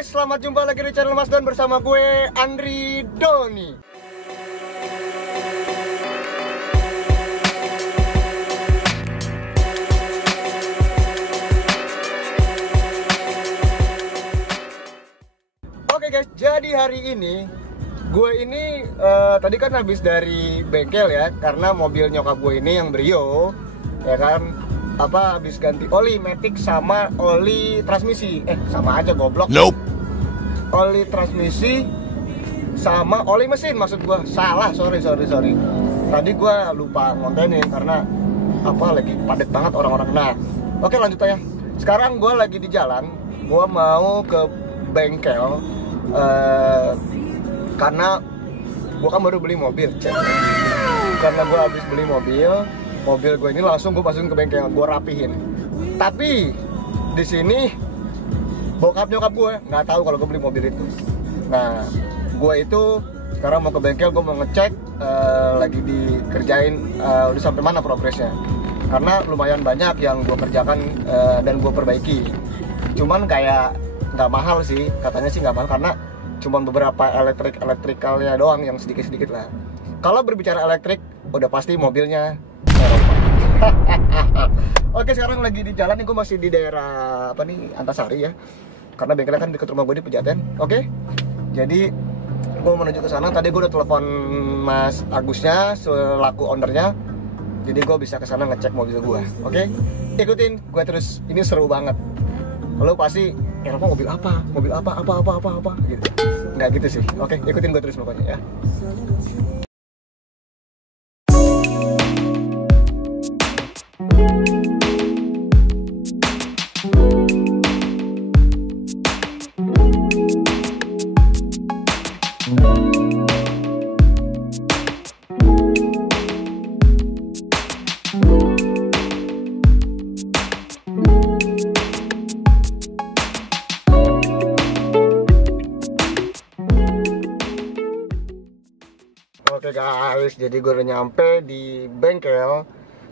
guys, selamat jumpa lagi di channel Mas Don bersama gue Andri Doni. Oke guys, jadi hari ini gue ini tadi kan habis dari bengkel ya, karena mobil nyokap gue ini yang Brio, ya kan, habis ganti oli matic sama oli transmisi. Sama aja goblok. Nope. Oli transmisi sama oli mesin maksud gua. Salah, sorry. Tadi gua lupa ngontenin karena lagi padat banget orang-orang. Nah, oke lanjut aja. Sekarang gua lagi di jalan, gua mau ke bengkel karena gua kan baru beli mobil. Karena gua habis beli mobil gue ini langsung gue masukin ke bengkel, gue rapihin. Tapi di sini bokap nyokap gue nggak tahu kalau gue beli mobil itu. Nah, gue itu sekarang mau ke bengkel, gue mau ngecek lagi dikerjain udah sampai mana progresnya. Karena lumayan banyak yang gue kerjakan dan gue perbaiki. Cuman kayak nggak mahal sih, katanya sih nggak mahal karena cuman beberapa elektrikalnya doang yang sedikit lah. Kalau berbicara elektrik, udah pasti mobilnya Oke, sekarang lagi di jalan nih, gue masih di daerah Antasari ya. Karena bengkelnya kan dekat rumah gue di Pejaten. Oke. Jadi gue menuju ke sana. Tadi gue udah telepon Mas Agusnya selaku ownernya. Jadi gue bisa ke sana ngecek mobil gue. Oke. Ikutin gue terus. Ini seru banget. Lo pasti mobil apa gitu. Nggak gitu sih. Oke, ikutin gue terus pokoknya ya. Oke guys, jadi gue udah nyampe di bengkel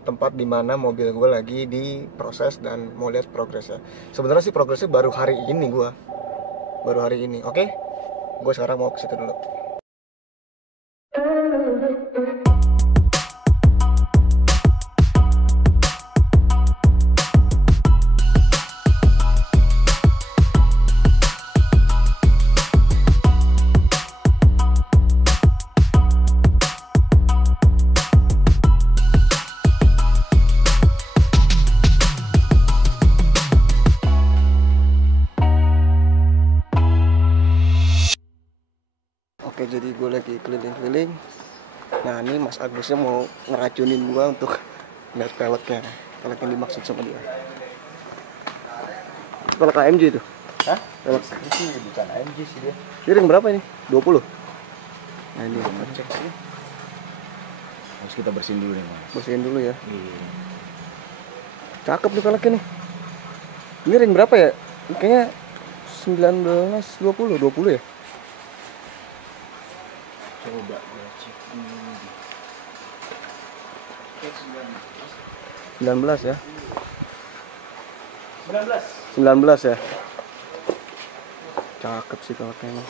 tempat dimana mobil gue lagi diproses dan mau lihat progresnya. Sebenarnya sih progresnya baru hari ini Oke, gue sekarang mau ke situ dulu. Oke, jadi gue lagi keliling-keliling. Nah, ini Mas Agusnya mau ngeracunin gue untuk lihat peleknya. Pelek yang dimaksud sama dia. Pelek AMG itu? Hah? Pelek ini sih bukan AMG sih dia. Ini ring berapa ini? 20? Nah, ini Cek sih. Harus kita bersihin dulu nih, Mas. bersihin dulu ya. Iya. Cakep nih peleknya nih. Ini ring berapa ya? Kayaknya 20 ya? Coba gue cek dulu. 19 ya? 19. 19 ya? Cakep sih peleknya.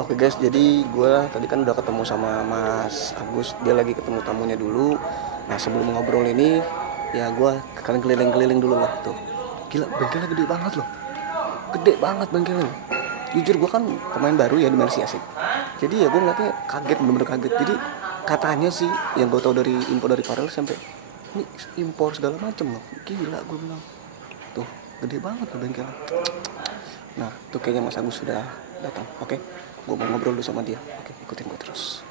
Oke guys, jadi gue tadi kan udah ketemu sama Mas Agus. Dia lagi ketemu tamunya dulu. Nah, sebelum ngobrol ini ya gue keliling-keliling dulu lah tuh. Gila, bengkelnya gede banget loh. Gede banget bengkelnya. Jujur gue kan pemain baru ya di Mercy asik. Jadi ya gue ngeliatnya kaget, bener-bener kaget. Jadi katanya sih yang gue tahu dari info dari Farel sampai ini impor segala macem loh. Gila, gue bilang. Tuh, gede banget loh bengkelnya. Nah, tuh kayaknya Mas Agus sudah datang. Oke, gue mau ngobrol dulu sama dia. Oke, ikutin gue terus.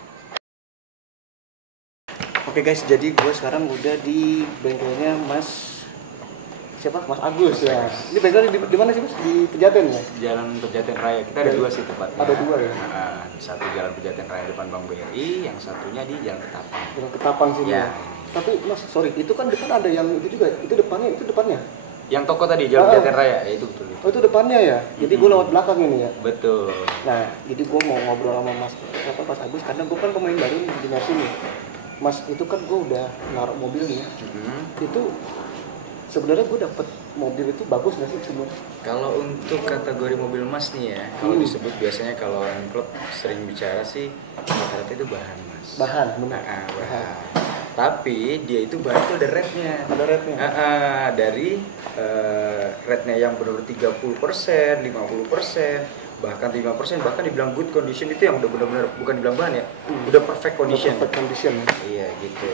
Oke guys, jadi gue sekarang udah di bengkelnya Mas Agus ya. Ini bengkel di mana sih Mas? Di Pejaten ya? Jalan Pejaten Raya. Kita ada dua sih tepatnya. Ada dua ya? Nah, satu Jalan Pejaten Raya depan Bank BRI, yang satunya di Jalan Ketapang. Jalan Ketapang sini Ya. ya. Tapi Mas, sorry, itu kan depan ada yang itu juga. Itu depannya. Yang toko tadi Jalan Pejaten Raya, ya itu betul. Oh, itu depannya ya. Jadi gue lewat belakang ini ya. Betul. Nah, jadi gue mau ngobrol sama Mas Agus karena gue kan pemain baru di Mercy nih. Mas, itu kan gue udah naruh mobil nih ya. Itu sebenarnya gue dapet mobil itu bagus nggak sih sebenarnya? Kalau untuk kategori mobil emas nih ya, kalau disebut biasanya kalau orang klub sering bicara sih rata-rata itu bahan mas. Bahan, benar. Bahan. Tapi dia itu bahan itu ada rate-nya. Ada rate-nya. Dari rate-nya yang benar-benar 30%, 50%, bahkan 5%, bahkan dibilang good condition itu yang udah benar-benar bukan dibilang bahan ya, udah perfect condition. Perfect condition. Iya gitu.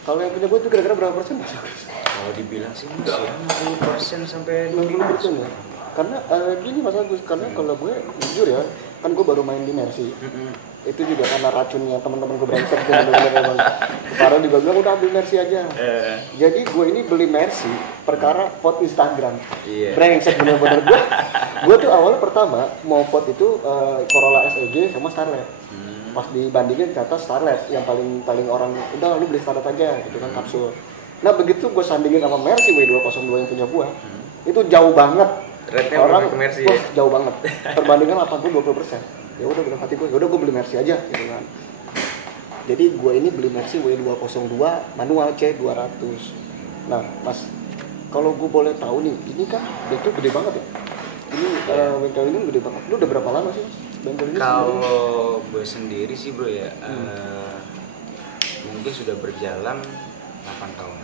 Kalau yang punya gue itu kira-kira berapa persen? Kalau dibilang sih masih 60% sampai 60% ya. Karena gini Mas Agus, karena kalau gue jujur ya, kan gue baru main di Mercy. Itu juga karena racunnya teman-teman gue brengsek bener-bener emang. Kemarin juga bilang udah ambil Mercy aja. Jadi gue ini beli Mercy perkara vote Instagram. Brengsek bener-bener gue. Gue tuh awalnya pertama mau vote itu Corolla SEG sama Starlet. Pas dibandingin ternyata Starlet yang paling orang udah lu beli Starlet aja gitu kan kapsul. Nah begitu gue sandingin sama Mercy W202 yang punya gue, itu jauh banget. Rate-nya orang ke Mercy ya? jauh banget. Perbandingan 80-20%. Ya udah dalam hati gue, ya udah gue beli Mercy aja gitu kan. Jadi gue ini beli Mercy W202 manual C200. Nah Mas, kalau gue boleh tahu nih, ini kan itu gede banget ya. Ini bengkel ini gede banget. Lu udah berapa lama sih Mas? Bengkel ini kalau gue sendiri sih bro ya, mungkin sudah berjalan 8 tahun.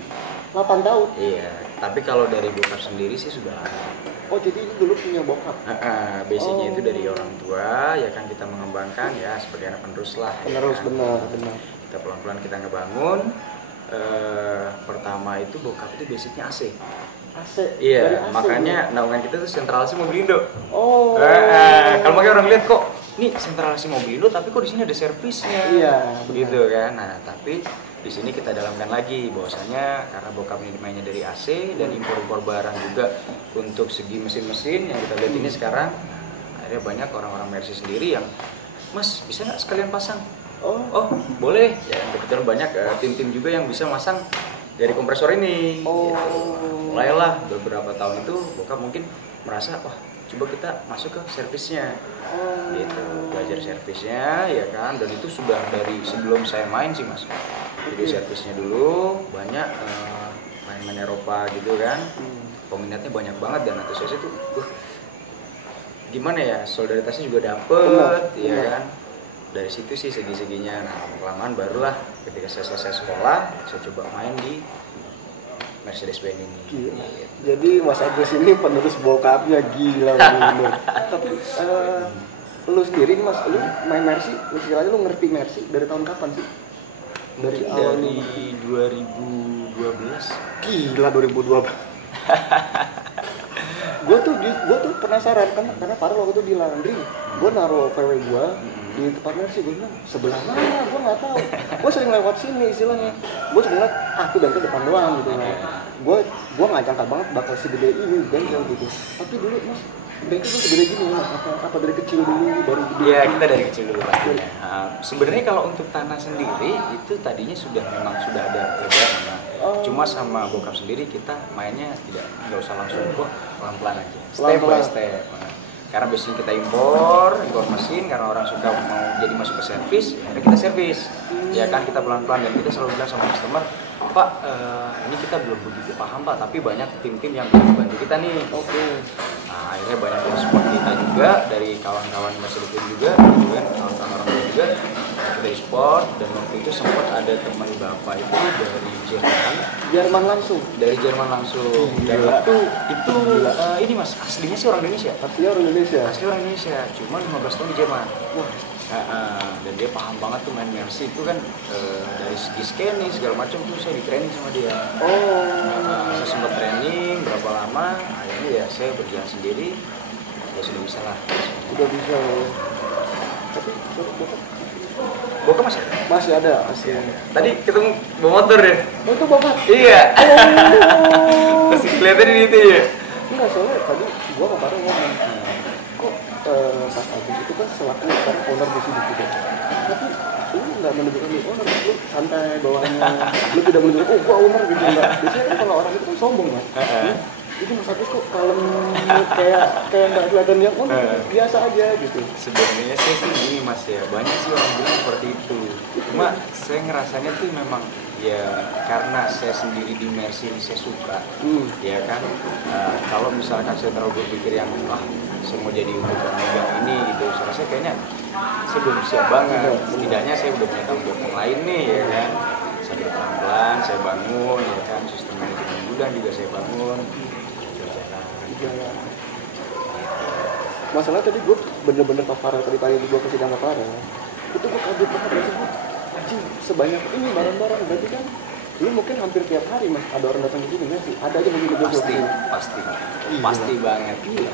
8 tahun? Iya, tapi kalau dari bokap sendiri sih sudah lama. Oh jadi ini dulu punya bokap? Basicnya itu dari orang tua, ya kan kita mengembangkan ya sebagai anak penerus lah. Penerus, ya kan? benar. Kita pelan-pelan kita ngebangun. Pertama itu bokap itu basicnya AC. AC? Iya, AC makanya naungan kita tuh sentralasi Mobilindo. Oh. Kalau makanya orang lihat kok, nih sentralasi Mobilindo tapi kok di sini ada servisnya. Iya, benar. Gitu kan. Nah, tapi di sini kita dalamkan lagi bahwasanya karena bokap ini mainnya dari AC dan impor barang juga untuk segi mesin-mesin yang kita lihat ini sekarang, akhirnya banyak orang-orang Mercy sendiri yang Mas bisa nggak sekalian pasang? Oh boleh. Ya kebetulan banyak tim-tim juga yang bisa masang dari kompresor ini. Gitu. Mulailah beberapa tahun itu bokap mungkin merasa wah coba kita masuk ke servisnya. Gitu, belajar servisnya ya kan, dan itu sudah dari sebelum saya main sih Mas. Jadi servisnya dulu banyak main-main Eropa gitu kan, peminatnya banyak banget dan antusiasnya tuh gimana ya, solidaritasnya juga dapet ya kan. Dari situ sih segi-seginya. Nah kelamaan barulah ketika saya selesai sekolah saya coba main di Mercedes-Benz ini. Gila. Jadi Mas Agus ini penerus bokapnya, gila bener. Tapi lu sendiri nih Mas, lu main Mercy, istilahnya lu ngerti Mercy dari tahun kapan sih? Dari 2012. Gila 2012. gue tuh penasaran kan, karena Farel waktu itu bilang, Andri, gue naruh VW gue di tempat Mercy, gue bilang sebelah mana, gue nggak tahu. Gue sering lewat sini istilahnya, gue cuma ngeliat tuh bengkel depan doang gitu. Gue nggak jangka banget bakal segede ini bengkel gitu. Tapi dulu Mas, bengkel tuh segede gini Mas, apa dari kecil dulu baru gede? Iya, kita dari kecil dulu pastinya. Sebenarnya kalau untuk tanah sendiri itu tadinya memang sudah ada perbedaan. Cuma sama bokap sendiri kita mainnya nggak usah langsung pelan-pelan aja, step by step. Karena biasanya kita impor mesin karena orang suka mau jadi masuk ke servis, ya kita servis. Ya kan kita pelan-pelan dan kita selalu bilang sama customer, Pak, ini kita belum begitu paham Pak, tapi banyak tim-tim yang bantu kita nih. Nah akhirnya banyak yang support kita juga dari kawan-kawan Mercedes juga, gitu kan, kawan-kawan orang tua juga. Kita support dan waktu itu sempat ada teman bapak itu dari Jerman langsung. Dari Jerman langsung. Dan itu ini Mas, aslinya sih orang Indonesia. Asli orang Indonesia, cuma 15 tahun di Jerman. Dan dia paham banget tuh main Mercy itu kan, dari segi scanning segala macam tuh saya di training sama dia. Saya sempat training berapa lama, akhirnya ya saya berjalan sendiri, ya sudah bisa lah. Sudah bisa. Tapi bokap masih ada. Tadi ketemu bawa motor ya? Oh itu bapak? Iya. Masih kelihatan di itu ya? Enggak, soalnya tadi gua kemarin ngomong kok Mas Agus itu kan selaku sekarang owner di sini juga, tapi lu nggak menunjukkan lu owner, lu santai bawaannya, lu tidak menunjukkan gua owner gitu. Enggak, biasanya kan kalau orang itu kan sombong Mas. Itu Mas Agus kok kalem, kayak nggak kelihatan yang biasa aja gitu. Sebenarnya sih gini Mas ya, banyak sih orang bilang seperti itu. Cuma saya ngerasanya tuh memang ya karena saya sendiri di Mercy ini saya suka, ya kan. Kalau misalkan saya terlalu berpikir yang saya mau jadi untuk yang megang ini gitu, saya rasa kayaknya saya belum siap banget. Setidaknya saya udah punya tanggung jawab yang lain nih, ya kan. Saya pelan-pelan, saya bangun, ya kan. Sistem manajemen gudang juga saya bangun. Jalan. Masalah tadi gue bener-bener Farah tadi gue ke sidang Farah itu gue kaget banget gue anjing sebanyak ini barang-barang berarti kan lu mungkin hampir tiap hari mas ada orang datang ke sini nggak sih ada aja begitu pasti banget gila.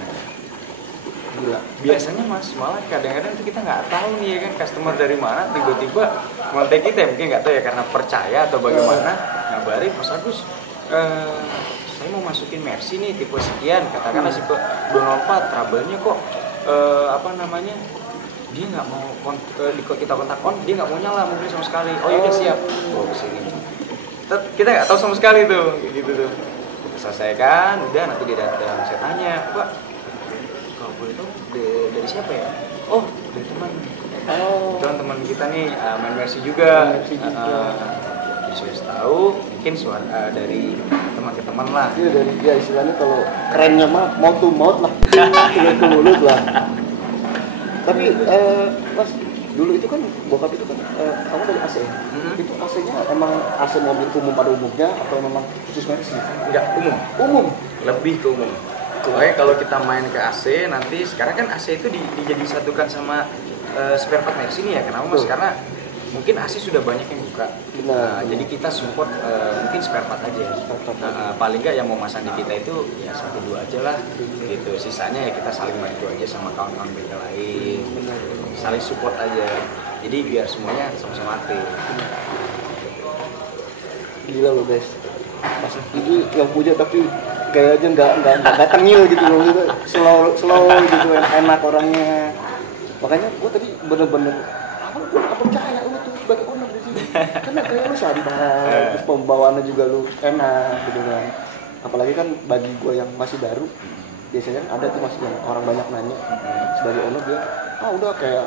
Biasanya mas malah kadang-kadang tuh kita nggak tahu nih ya kan customer dari mana tiba-tiba ngontek kita ya, mungkin nggak tahu ya karena percaya atau bagaimana ngabarin Mas Agus saya mau masukin Mercy nih tipe sekian katakanlah tipe 204 trouble-nya kok dia nggak mau kita kontak on dia nggak mau nyala mobil sama sekali. Oh yaudah siap bawa kesini. Kita nggak tahu sama sekali tuh gitu tuh. Kita selesaikan udah nanti dia datang saya tanya Pak kalau boleh tahu dari siapa ya? Oh dari teman. Kebetulan teman kita nih main Mercy juga. Jadi saya tahu mungkin suara dari teman-teman lah. Iya dari dia istilahnya kalau kerennya mah mouth to mouth lah, mulut ke mulut lah. Tapi mas dulu itu kan bokap itu kan kamu dari AC. Itu AC-nya emang AC mobil umum pada umumnya atau memang khusus Mercy? Enggak umum. Lebih ke umum. Pokoknya kalau kita main ke AC nanti sekarang kan AC itu dijadi satukan sama spare part Mercy nih ya. Kenapa mas? Karena mungkin AC sudah banyak yang buka. Jadi kita support mungkin spare part aja. Paling nggak yang mau masang di kita itu ya 1-2 aja lah. Gitu. Sisanya ya kita saling bantu aja sama kawan-kawan bengkel lain. Saling support aja. Jadi biar semuanya sama-sama aktif. Gila lo guys. Mas ini yang punya tapi gayanya nggak tengil gitu loh, gitu. slow gitu, enak orangnya. Makanya gue tadi bener-bener awal gue nggak percaya lu tuh sebagai owner di sini, karena kayak lu santai, terus pembawaannya juga lu enak gitu kan. Apalagi kan bagi gue yang masih baru, biasanya ada tuh masih yang orang banyak nanya sebagai owner dia, udah kayak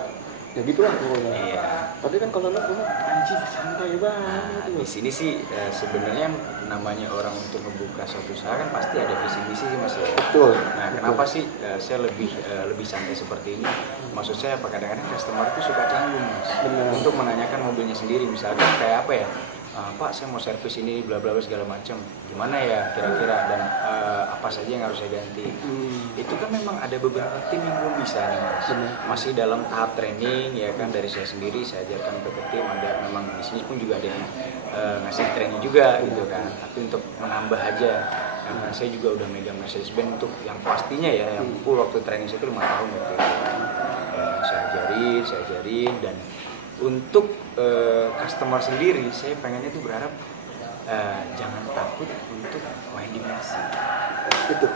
ya gitulah pokoknya. Tapi kan kalau lu anjing santai banget. Di sini sih sebenarnya namanya orang untuk membuka suatu usaha kan pasti ada visi misi sih mas ya. Betul. Nah kenapa sih saya lebih santai seperti ini? Maksud saya apa kadang-kadang customer itu suka canggung mas. Benar. Untuk menanyakan mobilnya sendiri misalkan kayak apa ya? Pak saya mau servis ini bla bla segala macam. Gimana ya kira-kira dan apa saja yang harus saya ganti? Itu kan memang ada beberapa tim yang belum bisa nih mas. Masih dalam tahap training ya kan dari saya sendiri saya ajarkan ke tim ada memang di sini pun juga ada yang ngasih training juga gitu kan. Tapi untuk menambah aja karena saya juga udah megang Mercedes-Benz untuk yang pastinya ya yang full waktu training saya itu 5 tahun gitu. Saya ajarin dan untuk customer sendiri saya pengennya tuh berharap jangan takut untuk main di Mercy Itu.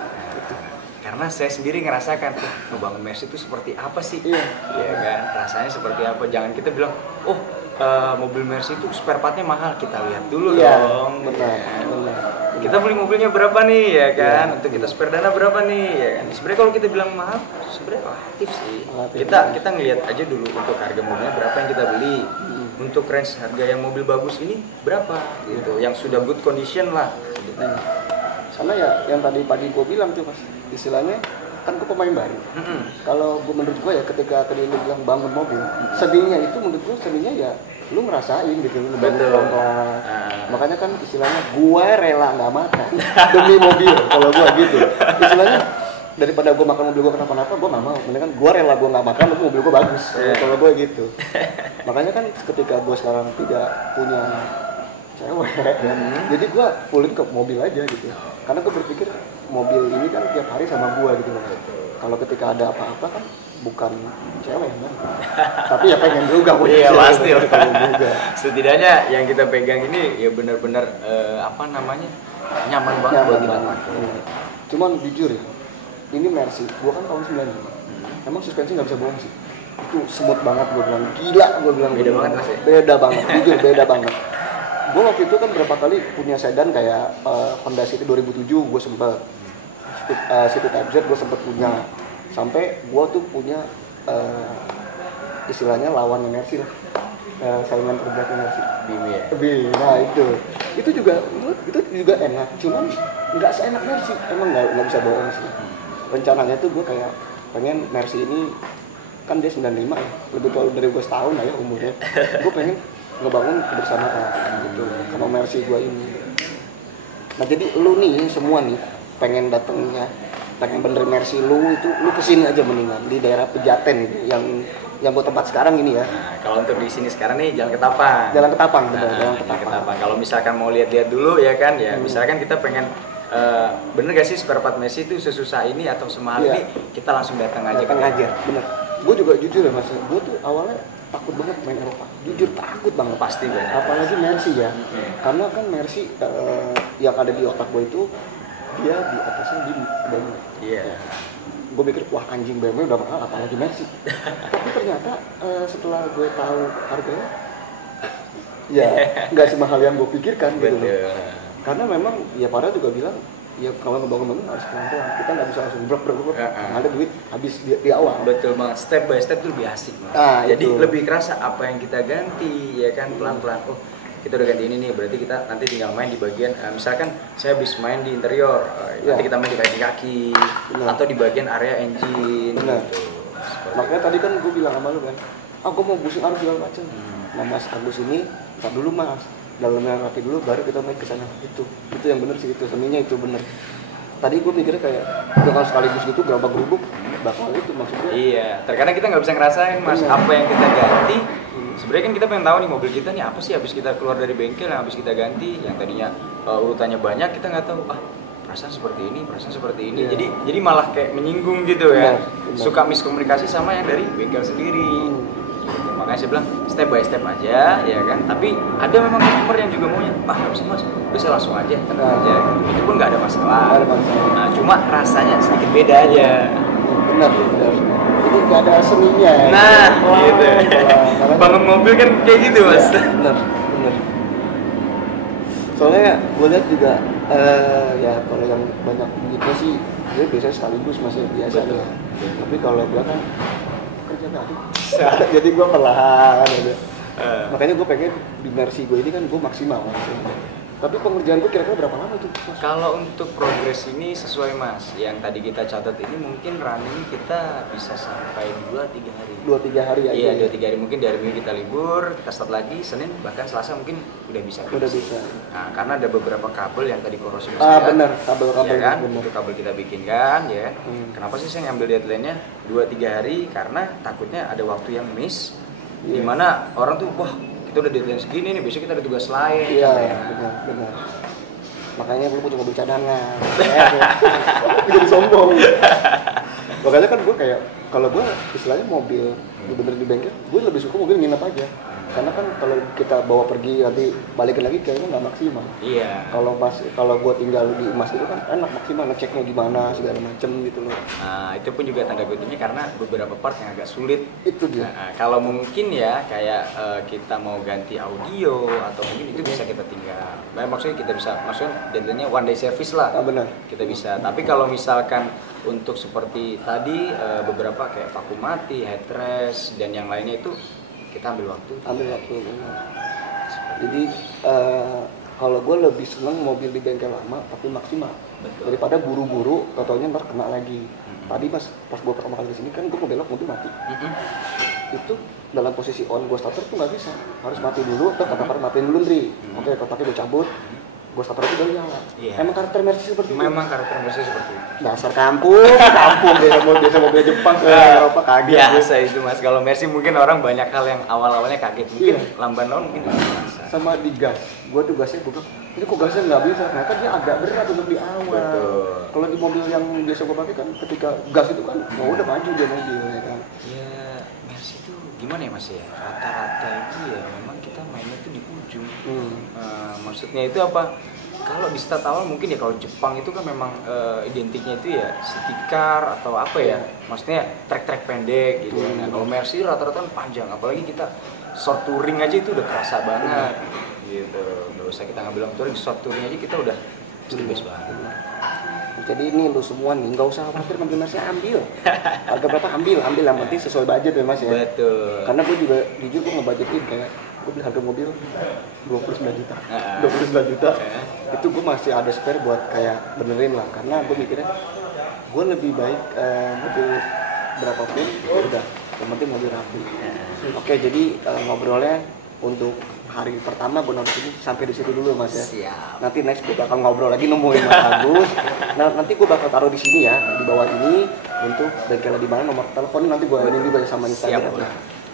karena saya sendiri ngerasakan ngebangun Mercy itu seperti apa sih ya kan rasanya seperti apa. Jangan kita bilang mobil Mercy itu spare partnya mahal, kita lihat dulu dong. Benar. Kita beli mobilnya berapa nih ya kan, untuk kita spare dana berapa nih ya kan. Sebenarnya kalau kita bilang mahal sebenarnya relatif sih. Kita ngelihat aja dulu untuk harga mobilnya berapa yang kita beli, untuk range harga yang mobil bagus ini berapa gitu, yang sudah good condition lah gitu. Karena ya yang tadi pagi gue bilang tuh mas, istilahnya kan gue pemain baru. Kalau menurut gue ya ketika tadi lu bilang bangun mobil, sedihnya itu menurut gue sedihnya ya lu ngerasain gitu, lu bangun komplek. Makanya kan istilahnya gue rela nggak makan demi mobil. Kalau gue gitu, istilahnya daripada gue makan mobil gue kenapa-napa, gue nggak mau. Mendingan gue rela gue nggak makan, tapi mobil gue bagus. Kalau gue gitu. Makanya kan ketika gue sekarang tidak punya cewek, jadi gue fullin ke mobil aja gitu. Karena gue berpikir mobil ini kan tiap hari sama gue gitu loh. Kalau ketika ada apa-apa kan bukan cewek kan, tapi ya pengen juga punya cewek. Pasti juga. Setidaknya yang kita pegang ini ya benar-benar nyaman banget buat kita pakai. Cuman jujur ya, ini Mercy, gue kan tahun 95. Emang suspensi nggak bisa bohong sih. Itu smooth banget gue bilang, gila gue bilang. Beda banget mas ya? Beda banget, jujur beda banget. Gue waktu itu kan berapa kali punya sedan kayak Honda City 2007 gue sempet, City Type Z gue sempet punya, sampai gue tuh punya istilahnya lawan Mercy lah. saingan terberatnya Mercy. Bimi ya. Nah itu juga enak, cuman nggak seenak Mercy, emang nggak bisa bohong sih. Rencananya tuh gue kayak pengen Mercy ini kan dia 95 ya, lebih tua dari gue setahun lah ya umurnya. Gue pengen ngebangun kebersamaan gitu sama Mercy gue ini. Nah jadi lu nih semua nih pengen benerin Mercy lu itu, lu kesini aja mendingan di daerah Pejaten gitu, yang buat tempat sekarang ini ya. Nah, kalau untuk di sini sekarang nih Jalan Ketapang. Jalan Ketapang, benar. Nah, Jalan Jalan Ketapang. Kalau misalkan mau lihat-lihat dulu ya kan, ya misalkan kita pengen bener gak sih spare part Mercy itu sesusah ini atau semahal ini, kita langsung datang aja. Datang aja, bener. Gue juga jujur ya mas, gue tuh awalnya takut banget main Eropa. Jujur takut banget. Pasti banget. Apalagi Mercy ya, karena kan Mercy yang ada di otak gue itu dia di atasnya di BMW. Iya. Gue mikir wah anjing BMW udah mahal apalagi Mercy. Tapi ternyata setelah gue tahu harganya ya nggak semahal yang gue pikirkan gitu loh. Karena memang ya para juga bilang ya kalau ngebangun harus pelan-pelan, kita nggak bisa langsung brok ada duit habis di awal. Betul banget, step by step itu lebih asik mas. Jadi itu lebih kerasa apa yang kita ganti ya kan, pelan-pelan. Oh kita udah ganti ini nih, berarti kita nanti tinggal main di bagian misalkan saya habis main di interior, nanti kita main di kaki-kaki atau di bagian area engine. Benar. Gitu. Makanya tadi kan gue bilang sama lu kan, gue mau busuk arus segala macam. Nah Mas Agus ini ntar dulu mas, dalamnya rapi dulu baru kita main ke sana. Itu yang benar sih, itu seninya itu benar. Tadi gue mikirnya kayak kalau sekaligus gitu gerobak-gerubuk bakal itu maksudnya. Iya, terkadang kita nggak bisa ngerasain mas apa yang kita ganti. Sebenarnya kan kita pengen tahu nih mobil kita nih apa sih habis kita keluar dari bengkel yang habis kita ganti, yang tadinya urutannya banyak kita nggak tahu. Perasaan seperti ini, perasaan seperti ini. Yeah. Jadi malah kayak menyinggung gitu ya. Benar. Suka miskomunikasi sama yang dari bengkel sendiri. Gitu. Makanya saya bilang step by step aja ya kan. Tapi ada memang customer yang juga maunya, nggak usah mas, udah saya langsung aja, tenang aja. Itu pun nggak ada masalah. Nah, cuma rasanya sedikit beda aja. Benar. Itu nggak ada seninya. Nah, gitu. Bangun mobil kan kayak gitu mas. Ya, benar. Soalnya gue lihat juga ya kalau yang banyak begitu sih dia biasanya sekaligus masih biasa ya. Tapi kalau gue kan kerja tadi jadi gue perlahan aja. Makanya gue pengen di Mercy gue ini kan gue maksimal maksudnya. Tapi pengerjaan gue kira-kira berapa lama tuh mas? Kalau untuk progres ini sesuai mas, yang tadi kita catat ini mungkin running kita bisa sampai 2-3 hari. 2-3 hari aja. Iya 2-3 hari, mungkin dari Minggu kita libur, kita start lagi, Senin bahkan Selasa mungkin udah bisa. Udah bisa. Nah karena ada beberapa kabel yang tadi korosi mas. Benar, kabel-kabel ya kan? bener. Itu kabel kita bikin kan ya. Kenapa sih saya ngambil deadline-nya 2-3 hari? Karena takutnya ada waktu yang miss, dimana orang tuh wah kita udah deadline segini nih, besok kita ada tugas lain. Iya, benar. Makanya gue punya mobil cadangan. Jadi sombong. Makanya kan gue kayak, kalau gue istilahnya mobil bener di bengkel, gue lebih suka mobil nginep aja. Karena kan kalau kita bawa pergi nanti balikin lagi kayaknya nggak maksimal. Iya. Kalau gue tinggal di emas itu kan enak maksimal, ngeceknya gimana segala macem gitu loh. Nah itu pun juga tanda kutipnya karena beberapa part yang agak sulit. Itu dia. Nah, kalau mungkin ya kayak kita mau ganti audio atau mungkin itu bisa kita tinggal. Nah, maksudnya kita bisa, maksudnya deadline-nya one day service lah. Benar. Kita bisa. Tapi kalau misalkan untuk seperti tadi beberapa kayak vakum mati, headrest dan yang lainnya itu kita ambil waktu. Benar. Jadi kalau gue lebih seneng mobil di bengkel lama tapi maksimal. Betul. Daripada buru-buru, totonya ntar kena lagi. Tadi pas gue pertama kali kesini kan gue mau belok mobil mati. Itu dalam posisi on gue starter tuh nggak bisa, harus mati dulu. Terus kata matiin dulu Ndri. Oke, kotaknya gue cabut. Gue starter itu dari nyala. Emang karakter Mercy seperti itu. Memang karakter Mercy seperti itu. Dasar kampung biasa mobil Jepang ke Eropa kaget. Biasa itu mas. Kalau Mercy mungkin orang banyak hal yang awalnya kaget. Mungkin lamban laun mungkin biasa. Sama di gas, gue tuh gasnya gue ini kok gasnya nggak bisa, ternyata dia agak berat untuk di awal. Kalau di mobil yang biasa gue pakai kan ketika gas itu kan udah maju dia mobil ya kan. Ya Mercy itu gimana ya mas ya, rata-rata itu ya memang kita mainnya tuh di ujung. Maksudnya itu apa, kalau di start awal mungkin ya kalau Jepang itu kan memang identiknya itu ya city car atau apa ya, maksudnya trek-trek pendek gitu. Nah kalau Mercy rata-rata kan panjang, apalagi kita short touring aja itu udah kerasa banget gitu. Nggak usah kita ngambil long touring, short touring aja kita udah the best banget. Jadi ini lu semua nih nggak usah khawatir ngambil Mercy, ambil. Harga berapa ambil yang penting sesuai budget ya Mas ya. Betul. Karena gue juga jujur gue ngebudgetin kayak gue beli harga mobil 29 juta. 29 juta. Itu gue masih ada spare buat kayak benerin lah, karena gue mikirnya gue lebih baik mobil berapapun udah, yang penting mobil rapi. Oke, jadi ngobrolnya untuk hari pertama bonus ini sampai di situ dulu Mas ya. Siap. Nanti next gue bakal ngobrol lagi nemuin Mas Agus. Nah, nanti gue bakal taruh di sini ya, di bawah ini untuk bengkelnya di mana, nomor teleponnya nanti gue ini juga sama Instagram.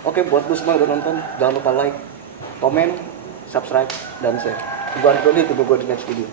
Oke, buat lu semua udah nonton, jangan lupa like, komen, subscribe, dan share. Gue tunggu gue di next video.